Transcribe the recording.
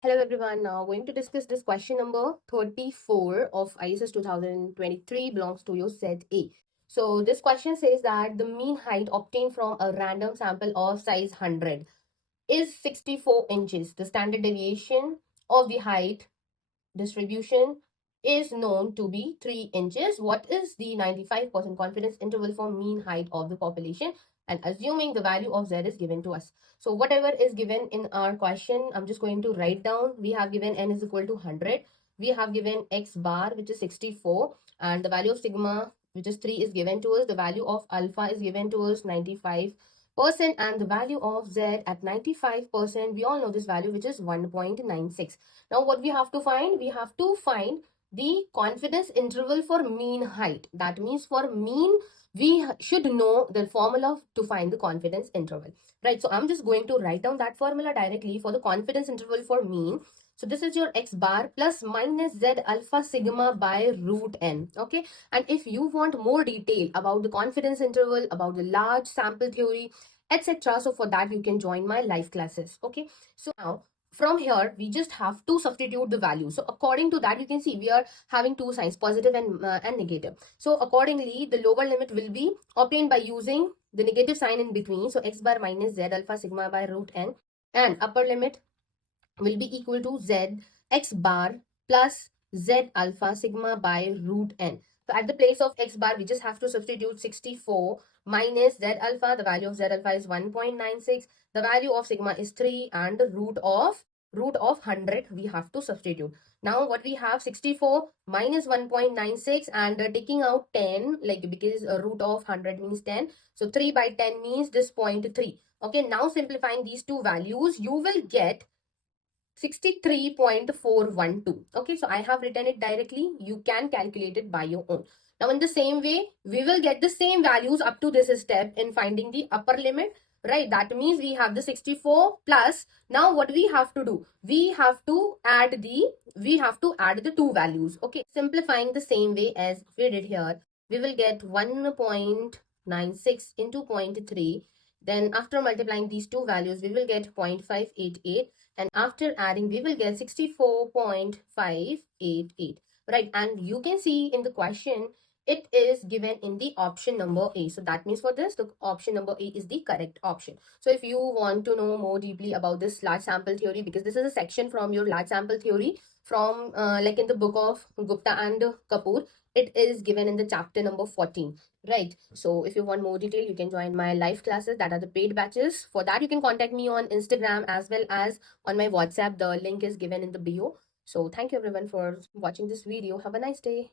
Hello everyone, now going to discuss this question number 34 of ISS 2023 belongs to your set A. So this question says that the mean height obtained from a random sample of size 100 is 64 inches. The standard deviation of the height distribution is known to be 3 inches. What is the 95% confidence interval for mean height of the population? And assuming the value of z is given to us. So whatever is given in our question, I'm just going to write down. We have given n is equal to 100. We have given x bar, which is 64. And the value of sigma, which is 3, is given to us. The value of alpha is given to us, 95%. And the value of z at 95%, we all know this value, which is 1.96. Now what we have to find? We have to find the confidence interval for mean height. That means for mean, we should know the formula to find the confidence interval, right? So I'm just going to write down that formula directly for the confidence interval for mean. So this is your x bar plus minus z alpha sigma by root n, okay? And if you want more detail about the confidence interval, about the large sample theory, etc., so for that you can join my live classes, okay? So now from here we just have to substitute the value. So according to that, you can see we are having two signs, positive and negative. So accordingly the lower limit will be obtained by using the negative sign in between. So x bar minus z alpha sigma by root n, and upper limit will be equal to z x bar plus z alpha sigma by root n. So at the place of x bar, we just have to substitute 64 minus z alpha. The value of z alpha is 1.96. The value of sigma is 3, and the root of 100 we have to substitute. Now what we have, 64 minus 1.96, and taking out 10, like, because root of 100 means 10. So 3 by 10 means this 0.3. Okay, now simplifying these two values, you will get 63.412. Okay, so I have written it directly. You can calculate it by your own. Now in the same way, we will get the same values up to this step in finding the upper limit, right? That means we have the 64 plus. Now what we have to do? We have to add the two values. Okay, simplifying the same way as we did here, we will get 1.96 into 0.3. Then after multiplying these two values, we will get 0.588, and after adding we will get 64.588, right? And you can see in the question it is given in the option number A. So that means for this, the option number A is the correct option. So if you want to know more deeply about this large sample theory, because this is a section from your large sample theory from like in the book of Gupta and Kapoor, it is given in the chapter number 14, right? So if you want more detail, you can join my live classes, that are the paid batches. For that, you can contact me on Instagram as well as on my WhatsApp. The link is given in the bio. So thank you everyone for watching this video. Have a nice day.